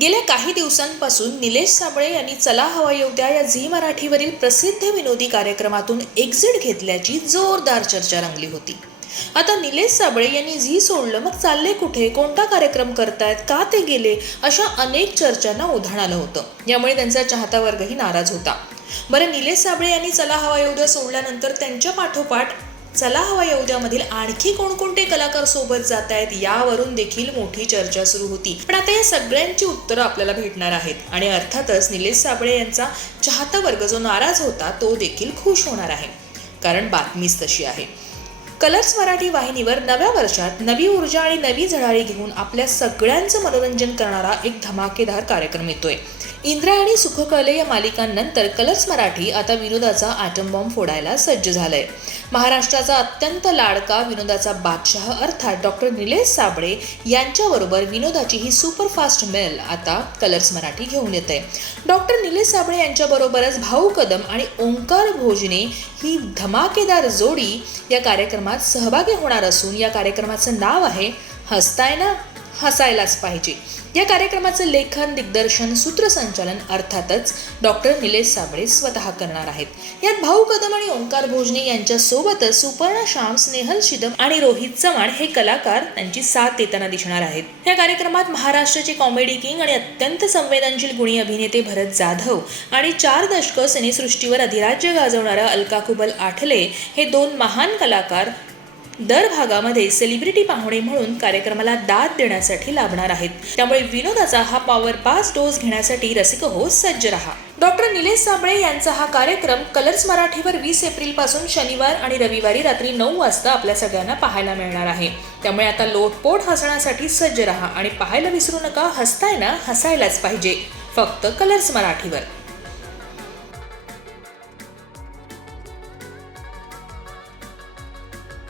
गेल्या काही दिवसांपासून निलेश साबळे यांनी चला हवा येऊ द्या या झी मराठीवरील प्रसिद्ध विनोदी कार्यक्रमातून एक्झिट घेतल्याची जोरदार चर्चा रंगली होती. आता निलेश साबळे यांनी झी सोडलं मग चालले कुठे? कोणता कार्यक्रम करतायत? का ते गेले? अशा अनेक चर्चांना उधाण आलं होतं. यामुळे त्यांचा चाहता वर्गही नाराज होता. बरं निलेश साबळे यांनी चला हवा येऊ सोडल्यानंतर त्यांच्या पाठोपाठ चला हवा येऊद्यामधील आणखी कोणकोणते कलाकार सोबत जात आहेत यावरून देखील मोठी चर्चा सुरू होती. पण आता या सगळ्यांची उत्तरं आपल्याला भेटणार आहेत. आणि अर्थातच निलेश साबळे यांचा चाहता वर्ग जो नाराज होता तो देखील खुश होणार आहे. कारण बातमीच तशी आहे. कलर्स मराठी वाहिनीवर नव्या वर्षात नवी ऊर्जा आणि नवी झळाळी घेऊन आपल्या सगळ्यांचं मनोरंजन करणारा एक धमाकेदार कार्यक्रम येतोय. इंद्रा आणि सुखकले या मालिकांनंतर कलर्स मराठी आता विनोदाचा आटम बॉम्ब फोडायला सज्ज झालंय. महाराष्ट्राचा अत्यंत लाडका विनोदाचा बादशाह अर्थात डॉक्टर निलेश साबळे यांच्याबरोबर विनोदाची ही सुपरफास्ट मेल आता कलर्स मराठी घेऊन येत आहे डॉक्टर निलेश साबळे यांच्याबरोबरच भाऊ कदम आणि ओंकार भोजने ही धमाकेदार जोडी या कार्यक्रमात सहभागी होणार असून या कार्यक्रमाचं नाव आहे हसताय ना हसायलाच पाहिजे. या कार्यक्रमाचं लेखन दिग्दर्शन सूत्रसंचालन अर्थातच डॉक्टर निलेश साबळे स्वतः करणार आहेत. यात भाऊ कदम आणि ओंकार भोजने यांच्यासोबतच सुपर्णा श्याम स्नेहल शिदम आणि रोहित चव्हाण हे कलाकार त्यांची साथ देताना दिसणार आहेत. या कार्यक्रमात महाराष्ट्राचे कॉमेडी किंग आणि अत्यंत संवेदनशील गुणी अभिनेते भरत जाधव आणि चार दशकं सिनेसृष्टीवर अधिराज्य गाजवणारा अलका कुबल आठले हे दोन महान कलाकार दर भागामध्ये सेलिब्रिटी पाहुणे म्हणून कार्यक्रमाला दाद देण्यासाठी लाभणार आहेत. त्यामुळे विनोदाचा हा पॉवर पास डोस घेण्यासाठी रसिक हो सज्ज रहा. डॉक्टर निलेश साबळे यांचा हा कार्यक्रम कलर्स मराठीवर वीस एप्रिलपासून शनिवार आणि रविवारी रात्री नऊ वाजता आपल्या सगळ्यांना पाहायला मिळणार आहे. त्यामुळे आता लोटपोट हसण्यासाठी सज्ज रहा आणि पाहायला विसरू नका हसताय ना हसायलाच पाहिजे. फक्त कलर्स मराठीवर.